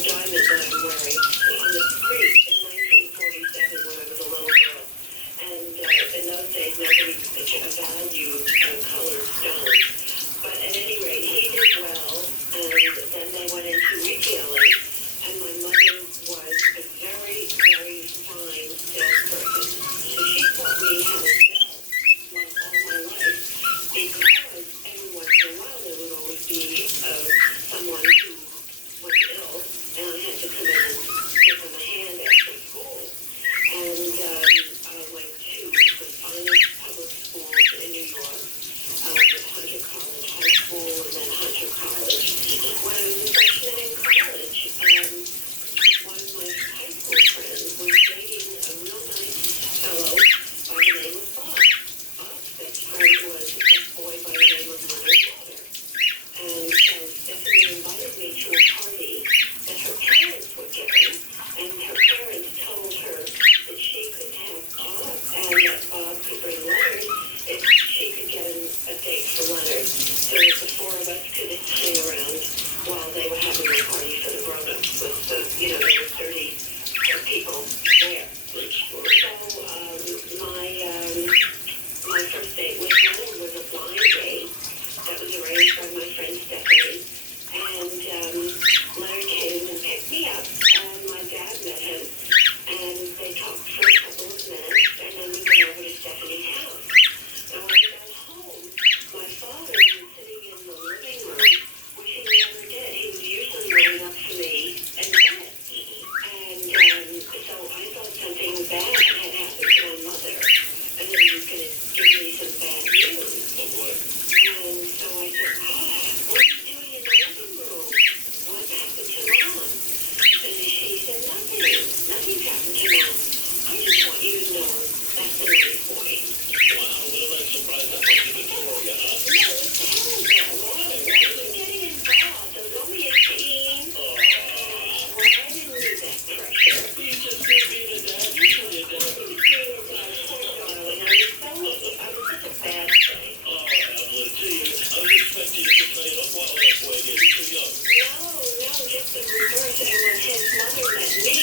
diamond that I'm wearing on the street in 1947 when I was a little girl. And in those days, nobody valued colored stones. But at any rate, he did well, and then they went into retailing, and my mother was a very, very fine salesperson. So she taught me how to sell, like all my life, because every once in a while there would always be someone who was ill, and I had to come in and give them a hand after school. And I went to the finest public schools in New York, Hunter College High School, and then Hunter College. When I was a freshman in college, one of my high school friends was dating a real nice fellow by the name of Bob. Bob's best friend was a boy by the name of Leonard Water. And so Stephanie invited me to a party that her parents were giving, and her parents told her that she could have Bob and that Bob could bring Leonard if she could get a date for Leonard, so that the four of us could hang around while they were having a party for the grown-ups with there were 30 people there. So my first date with Leonard was a blind date that was arranged by my friend Stephanie, and Leonard came and picked me up, and my dad met him, and they talked for a couple of minutes, and then we went over to Stephanie's house. Now, when I got home, my father was sitting in the living room, which he never did. He was usually waiting up for me in bed. And so I thought something bad had happened to my mother, and that he was going to give me some bad news. And so I said, what are you doing in the living room? What happened to Mom? And she said, nothing's happened to Mom. I just want you to know that's a nice boy. Wow, what a nice surprise. That must be Victoria, huh? No, it's terrible. Why? Why are you getting involved? It was only a teen. Well, I didn't need that pressure. He's just being a dad. Usually a dad. He was being a dad, poor darling. I was such a bad thing. Oh, Evelyn, gee, I was expecting you to say, don't walk that way again. You're too young. No, just the reverse. And when his mother met me,